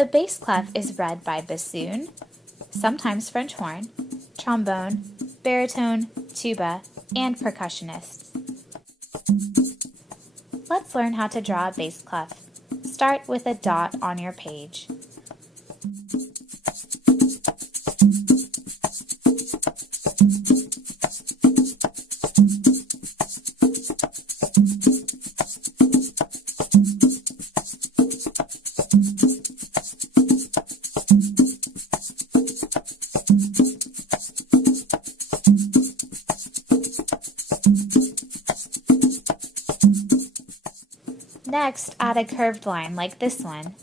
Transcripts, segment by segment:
The bass clef is read by bassoon, sometimes French horn, trombone, baritone, tuba, and percussionists. Let's learn how to draw a bass clef. Start with a dot on your page. Next, add a curved line like this one.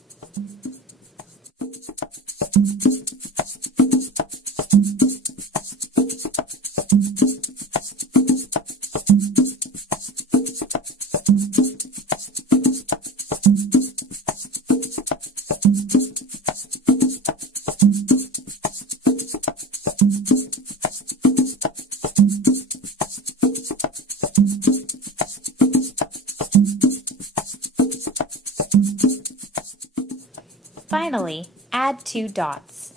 Finally, add 2 dots.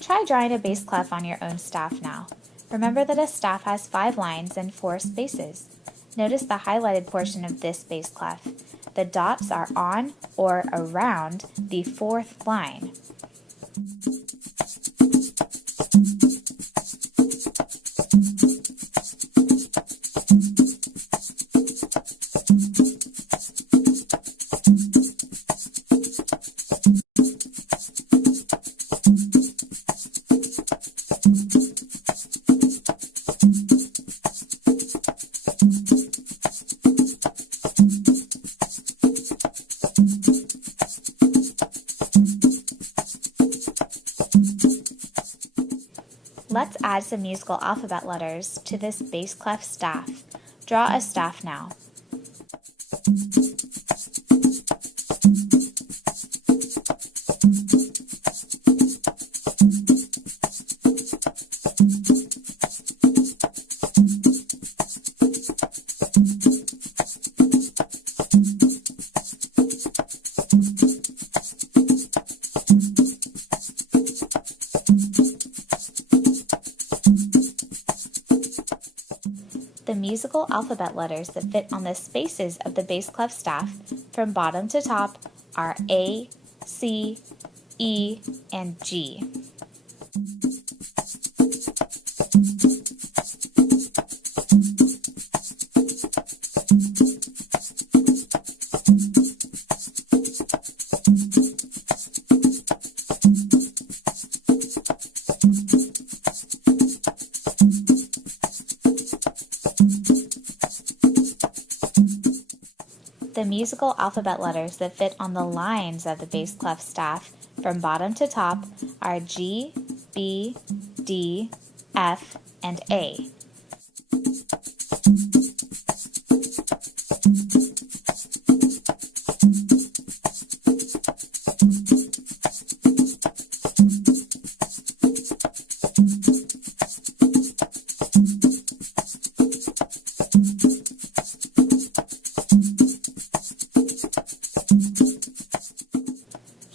Try drawing a bass clef on your own staff now. Remember that a staff has 5 lines and 4 spaces. Notice the highlighted portion of this bass clef. The dots are on or around the 4th line. Let's add some musical alphabet letters to this bass clef staff. Draw a staff now. The musical alphabet letters that fit on the spaces of the bass clef staff from bottom to top are A, C, E, and G. The musical alphabet letters that fit on the lines of the bass clef staff from bottom to top are G, B, D, F, and A.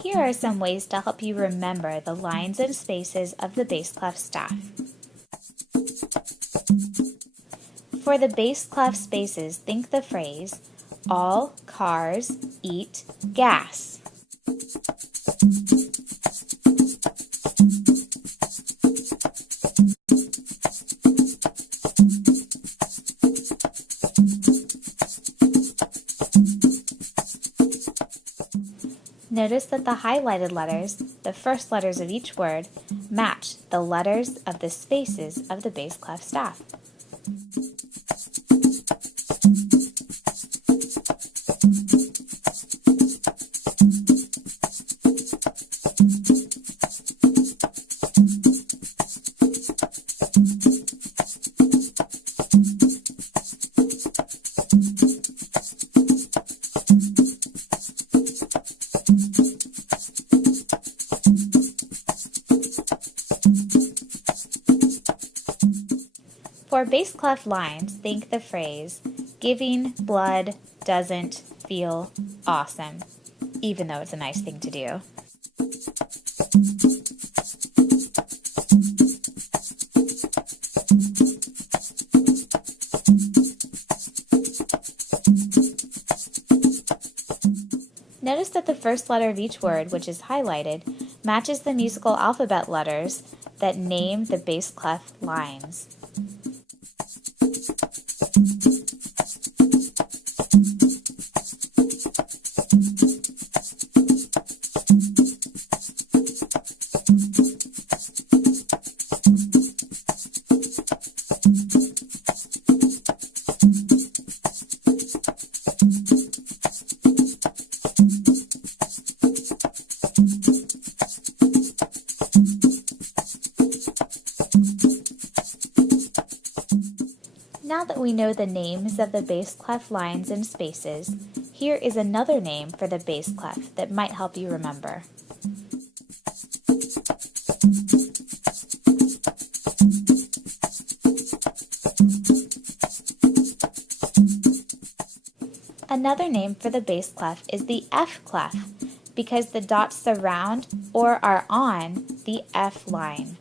Here are some ways to help you remember the lines and spaces of the bass clef staff. For the bass clef spaces, think the phrase, "All cars eat gas." Notice that the highlighted letters, the first letters of each word, match the letters of the spaces of the bass clef staff. For bass clef lines, think the phrase, "Giving blood doesn't feel awesome," even though it's a nice thing to do. Notice that the first letter of each word, which is highlighted, matches the musical alphabet letters that name the bass clef lines. Now that we know the names of the bass clef lines and spaces, here is another name for the bass clef that might help you remember. Another name for the bass clef is the F clef because the dots surround or are on the F line.